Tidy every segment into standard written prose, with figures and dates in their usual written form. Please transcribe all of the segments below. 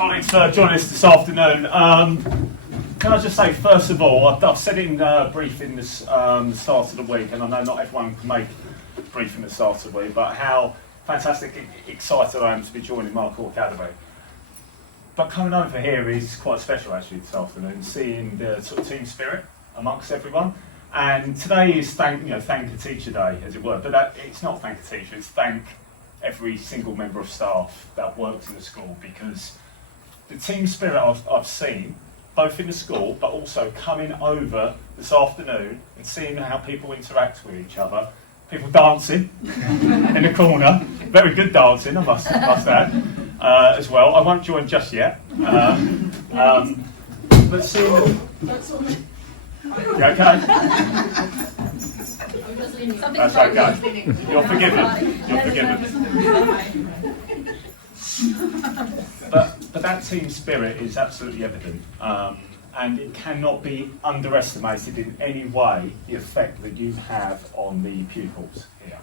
colleagues for joining us this afternoon. Can I just say, first of all, I've said it in briefing this the start of the week, and I know not everyone can make briefing at the start of the week, but how fantastic, excited I am to be joining Markham Academy. But coming over here is quite special actually this afternoon, seeing the sort of team spirit amongst everyone. And today is thank a teacher day, as it were, but it's not thank a teacher, it's thank every single member of staff that works in the school, because the team spirit I've seen, both in the school, but also coming over this afternoon and seeing how people interact with each other. People dancing in the corner, very good dancing, I must add, as well. I won't join just yet. But seeing... You okay? That's okay. You're forgiven. You're forgiven. But that team spirit is absolutely evident, and it cannot be underestimated in any way, the effect that you have on the pupils here.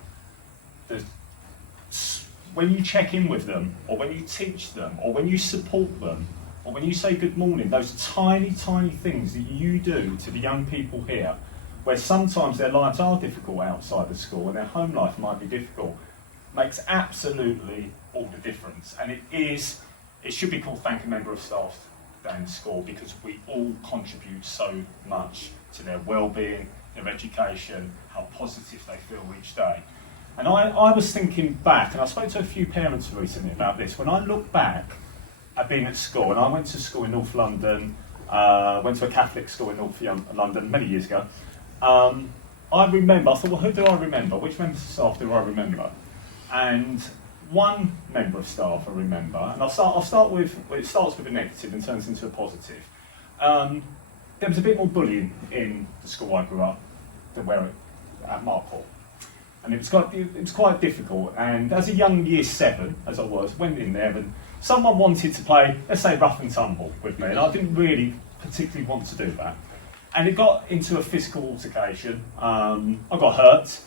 When you check in with them, or when you teach them, or when you support them, or when you say good morning, those tiny, tiny things that you do to the young people here, where sometimes their lives are difficult outside the school and their home life might be difficult, makes absolutely all the difference. And it should be called Thank a Member of Staff Day in the school, because we all contribute so much to their well-being, their education, how positive they feel each day. And I was thinking back, and I spoke to a few parents recently about this, when I look back at being at school, and I went to school in North London, went to a Catholic school in North London many years ago. I thought, well, who do I remember? Which members of staff do I remember? And one member of staff I remember, and I'll start with, well, it starts with a negative and turns into a positive. There was a bit more bullying in the school I grew up than at Markham. And it was quite difficult, and as a young year 7, as I went in there, and someone wanted to play, let's say, rough and tumble with me, and I didn't really particularly want to do that. And it got into a physical altercation. I got hurt.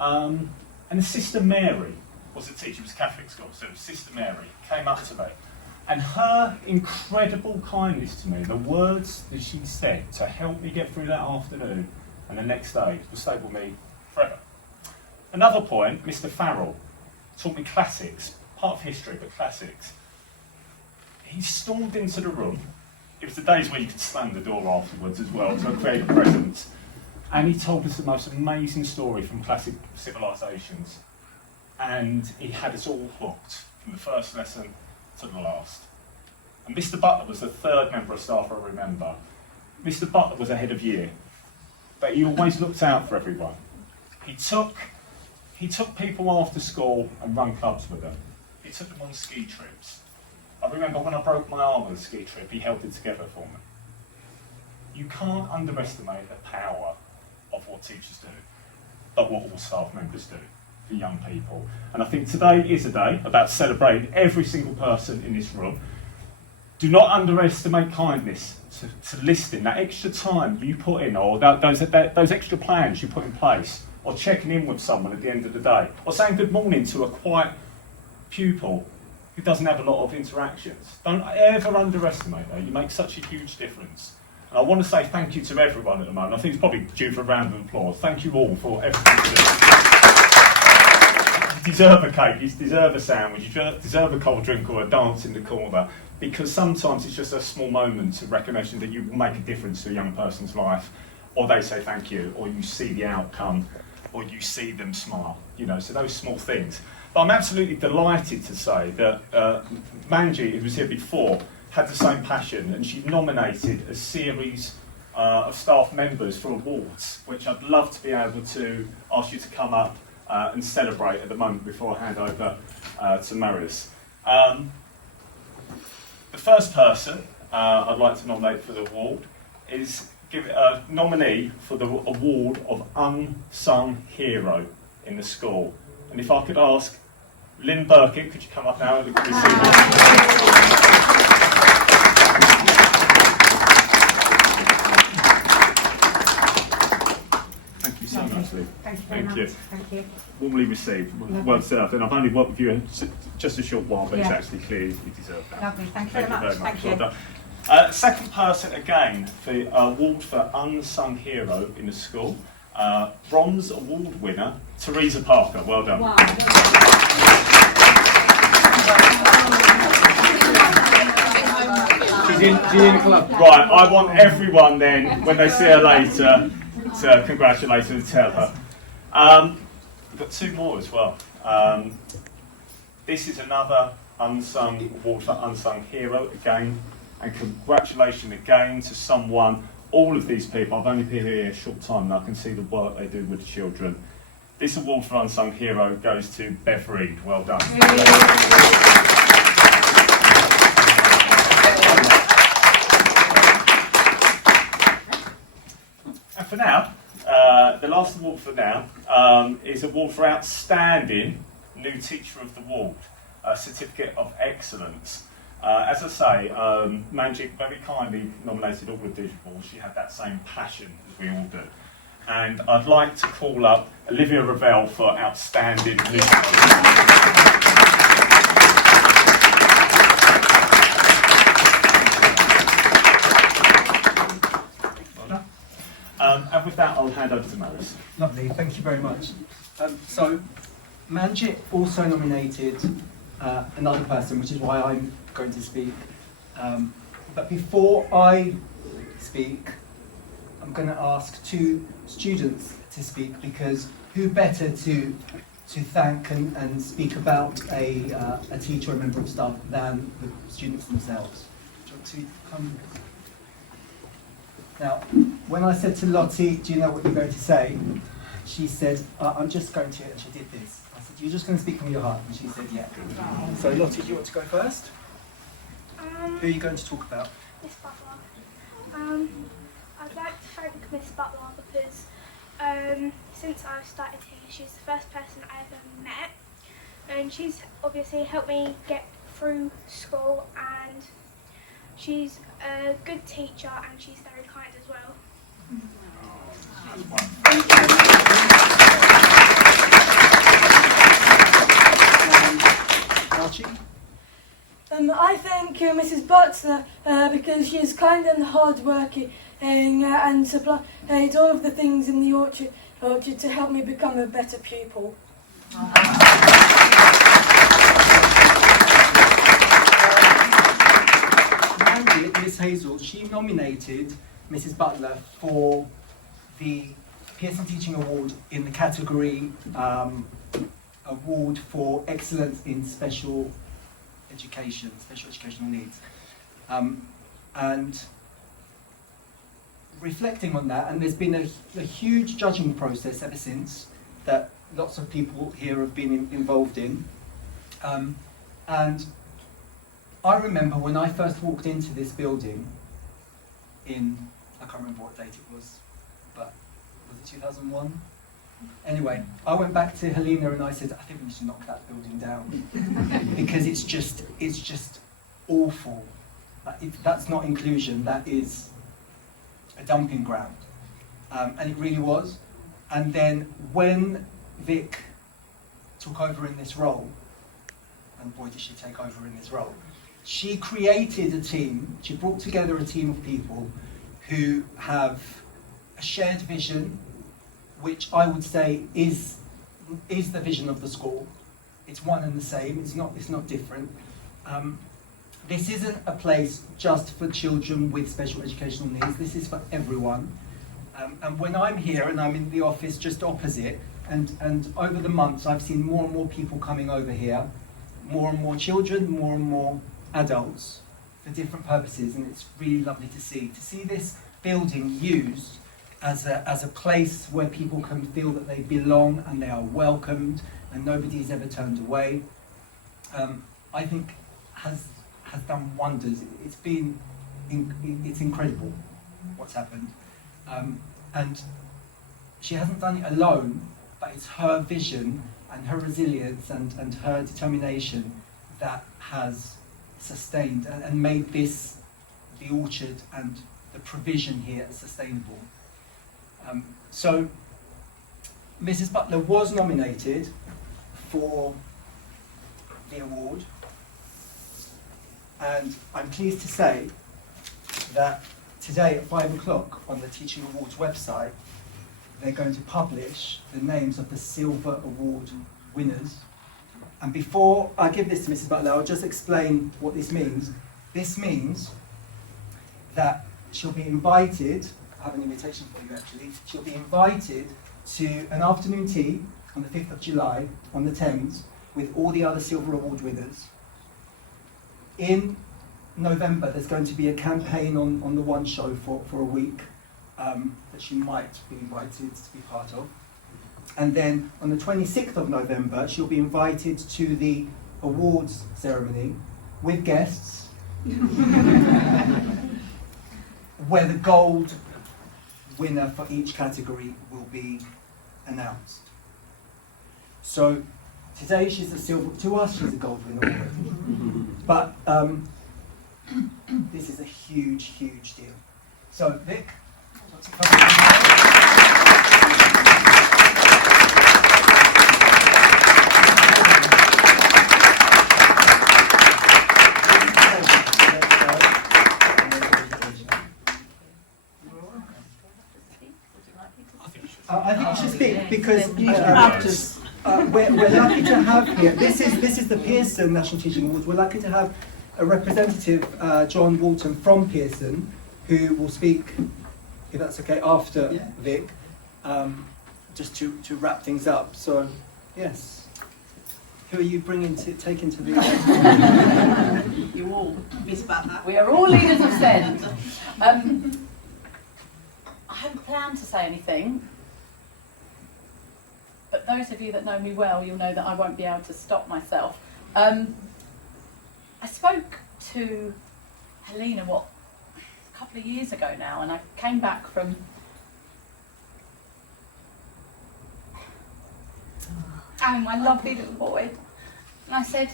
And the Sister Mary was a teacher, it was a Catholic school, so Sister Mary came up to me. And her incredible kindness to me, the words that she said to help me get through that afternoon and the next day, will stay with me forever. Another point, Mr. Farrell taught me classics, part of history, but classics. He stormed into the room. It was the days where you could slam the door afterwards as well to create a presence. And he told us the most amazing story from classic civilisations. And he had us all hooked from the first lesson to the last. And Mr. Butler was the third member of staff I remember. Mr. Butler was a head of year, but he always looked out for everyone. He took people after school and run clubs with them. He took them on ski trips. I remember when I broke my arm on a ski trip, he held it together for me. You can't underestimate the power of what teachers do, but what all staff members do for young people. And I think today is a day about celebrating every single person in this room. Do not underestimate kindness to listening, that extra time you put in, or those extra plans you put in place, or checking in with someone at the end of the day, or saying good morning to a quiet pupil who doesn't have a lot of interactions. Don't ever underestimate that. You make such a huge difference. And I want to say thank you to everyone at the moment. I think it's probably due for a round of applause. Thank you all for everything you do. You deserve a cake, you deserve a sandwich, you deserve a cold drink or a dance in the corner, because sometimes it's just a small moment of recognition that you will make a difference to a young person's life, or they say thank you, or you see the outcome, or you see them smile, so those small things. But I'm absolutely delighted to say that Manji, who was here before, had the same passion, and she nominated a series of staff members for awards, which I'd love to be able to ask you to come up and celebrate at the moment before I hand over to Marius. The first person I'd like to nominate for the award is a nominee for the award of Unsung Hero in the school. And if I could ask Lynn Birkin, could you come up now and receive it? Thank you so much, Lee. Thank you very much. Thank you. Warmly received, well deserved. And I've only worked with you in just a short while, but it's actually clear you deserve that. Lovely. Thank you very much. Thank you. Well done. Second person again, the award for unsung hero in the school, bronze award winner, Teresa Parker. Well done. Wow. She's in the club. Right, I want everyone then, when they see her later, to congratulate her and tell her. We've got two more as well. This is another unsung award for unsung hero again, and congratulations again to someone. All of these people, I've only been here a short time and I can see the work they do with children. This award for unsung hero goes to Bev Reed. Well done. And for now, the last award for now is award for outstanding new teacher of the ward, a certificate of excellence. As I say, Manjit very kindly nominated all of these awards. She had that same passion as we all do. And I'd like to call up Olivia Ravel for outstanding new and with that, I'll hand over to Maris. Lovely, thank you very much. So, Manjit also nominated another person, which is why I'm going to speak. But before I speak, I'm going to ask two students to speak, because who better to thank and speak about a teacher or a member of staff than the students themselves. Do you want to come? Now, when I said to Lottie, do you know what you're going to say? She said, I'm just going to, and she did this. I said, you're just going to speak from your heart? And she said, yeah. So Lottie, do you want to go first? Who are you going to talk about? Miss Butler. I'd like to thank Miss Butler because since I've started here, she's the first person I ever met, and she's obviously helped me get through school, and she's a good teacher and she's very kind as well. Archie? I thank Mrs. Butler because she is kind and hardworking and supplies all of the things in the orchard to help me become a better pupil. Miss Hazel, she nominated Mrs. Butler for the Pearson Teaching Award in the category Award for Excellence in Special Education, Special Educational Needs. And reflecting on that, and there's been a huge judging process ever since that lots of people here have been involved in. And I remember when I first walked into this building I can't remember what date it was, but was it 2001? Anyway, I went back to Helena and I said, I think we should knock that building down because it's just awful. That's not inclusion, that is a dumping ground. And it really was. And then when Vic took over in this role, and boy did she take over in this role, she created a team, she brought together a team of people who have a shared vision, which I would say is the vision of the school. It's one and the same, it's not different. This isn't a place just for children with special educational needs, this is for everyone. And when I'm here and I'm in the office just opposite, and over the months I've seen more and more people coming over here, more and more children, more and more adults for different purposes, and it's really lovely to see this building used as a place where people can feel that they belong and they are welcomed and nobody is ever turned away. I think has done wonders. It's incredible what's happened, and she hasn't done it alone, but it's her vision and her resilience and her determination that has sustained and made this, the orchard and the provision here, sustainable. So Mrs. Butler was nominated for the award, and I'm pleased to say that today at 5 o'clock on the Teaching Awards website, they're going to publish the names of the Silver Award winners. And before I give this to Mrs. Butler, I'll just explain what this means. This means that she'll be invited, I have an invitation for you actually, she'll be invited to an afternoon tea on the 5th of July on the Thames with all the other Silver Award winners. In November, there's going to be a campaign on the One Show for a week that she might be invited to be part of. And then on the 26th of November, she'll be invited to the awards ceremony with guests, where the gold winner for each category will be announced. So today she's a silver, to us she's a gold winner already. But this is a huge, huge deal. So Vic, I think you should speak because we're lucky to have here. This is the Pearson National Teaching Awards. We're lucky to have a representative, John Walton from Pearson, who will speak, if that's okay, after Vic, just to wrap things up. So, yes. Who are you taking to the... You all, Miss Butler. We are all leaders of SEND. I hadn't planned to say anything, but those of you that know me well, you'll know that I won't be able to stop myself. I spoke to Helena, a couple of years ago now, and I came back from having my lovely little boy, and I said,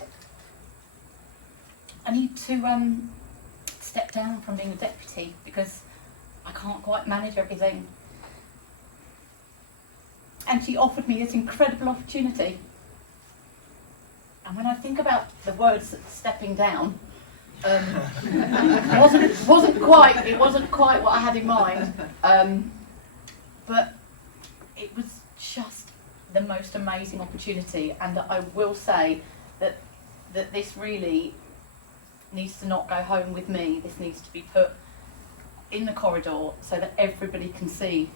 I need to step down from being a deputy because I can't quite manage everything. And she offered me this incredible opportunity. And when I think about the words stepping down, it wasn't quite what I had in mind. But it was just the most amazing opportunity, and I will say that this really needs to not go home with me. This needs to be put in the corridor so that everybody can see.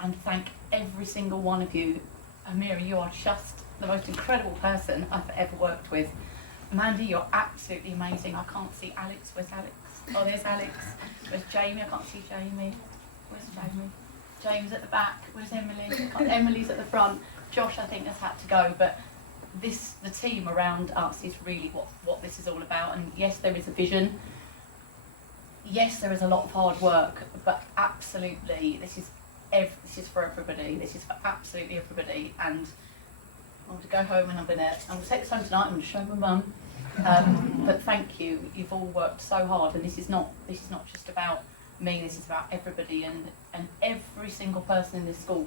And thank every single one of you. Amira, you are just the most incredible person I've ever worked with. Mandy, you're absolutely amazing. I can't see Alex. Where's Alex? Oh, there's Alex. Where's Jamie? I can't see Jamie. Where's Jamie? James at the back. Where's Emily? Emily's at the front. Josh, I think, has had to go. But the team around us is really what this is all about. And yes, there is a vision. Yes, there is a lot of hard work. But absolutely, this is for everybody. This is for absolutely everybody. And I want to go home and I'm going to take this home tonight. I'm going to show my mum. But thank you. You've all worked so hard, and this is not just about me. This is about everybody, and every single person in this school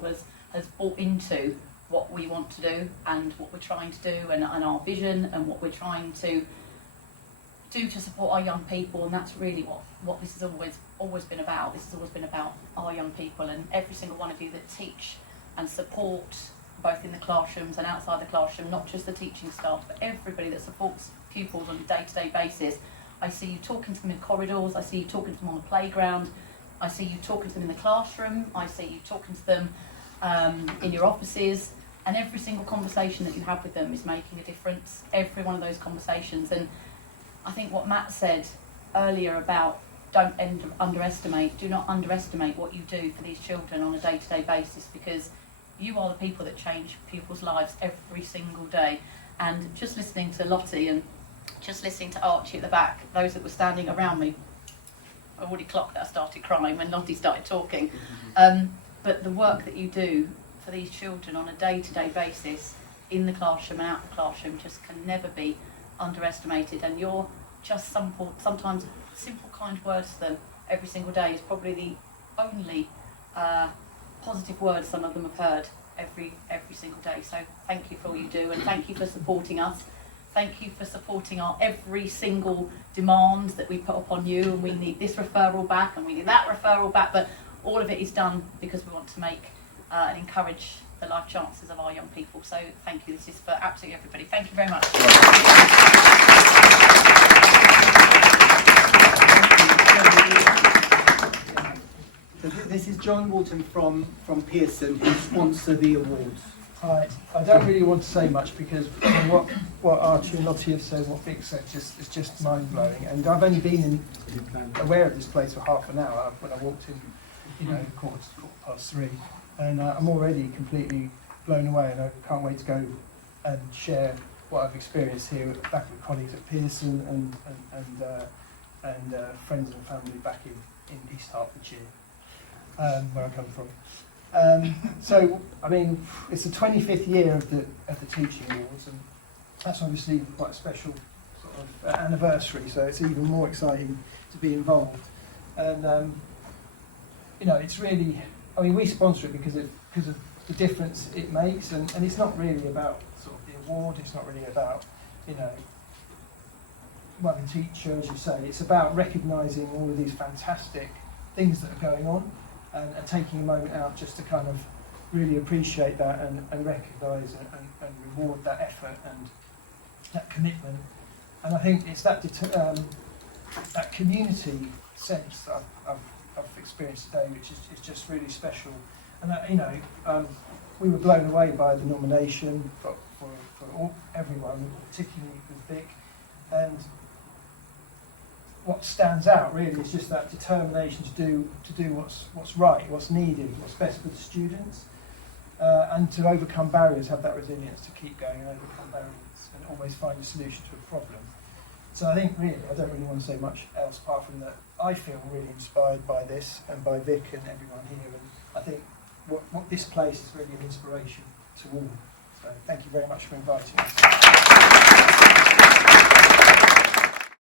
has bought into what we want to do and what we're trying to do, and our vision and what we're trying to do to support our young people. And that's really what this has always been about. This has always been about our young people, and every single one of you that teach and support both in the classrooms and outside the classroom, not just the teaching staff, but everybody that supports pupils on a day-to-day basis. I see you talking to them in corridors, I see you talking to them on the playground, I see you talking to them in the classroom, I see you talking to them in your offices, and every single conversation that you have with them is making a difference, every one of those conversations. And I think what Matt said earlier about do not underestimate what you do for these children on a day-to-day basis, because you are the people that change pupils' lives every single day. And just listening to Lottie and just listening to Archie at the back, those that were standing around me, I already clocked that I started crying when Lottie started talking. But the work that you do for these children on a day-to-day basis in the classroom and out the classroom just can never be underestimated. And you're just sometimes simple, kind words to them every single day is probably the only positive words some of them have heard every single day. So thank you for all you do, and thank you for supporting us. Thank you for supporting our every single demand that we put upon you, and we need this referral back and we need that referral back, but all of it is done because we want to make and encourage the life chances of our young people. So thank you. This is for absolutely everybody. Thank you very much. So this is John Walton from Pearson, who sponsor the awards. I don't really want to say much because what Archie and Lottie have said, what Vic said, is just mind blowing. And I've only been aware of this place for half an hour when I walked in, quarter past 3, and I'm already completely blown away. And I can't wait to go and share what I've experienced here back with colleagues at Pearson and friends and family back in East Hertfordshire, where I come from. So, I mean, it's the 25th year of the Teaching Awards, and that's obviously quite a special sort of anniversary, so it's even more exciting to be involved. And, it's really, I mean, we sponsor it because of the difference it makes, and it's not really about sort of the award, it's not really about, well, the teacher, as you say, it's about recognising all of these fantastic things that are going on, and taking a moment out just to kind of really appreciate that and recognise and reward that effort and that commitment. And I think it's that that community sense that I've experienced today, which is just really special. And we were blown away by the nomination for everyone, particularly with Vic. And what stands out really is just that determination to do what's right, what's needed, what's best for the students, and to overcome barriers, have that resilience to keep going and overcome barriers and always find a solution to a problem. So I think really, I don't really want to say much else apart from that I feel really inspired by this and by Vic and everyone here, and I think what this place is really an inspiration to all. So thank you very much for inviting us.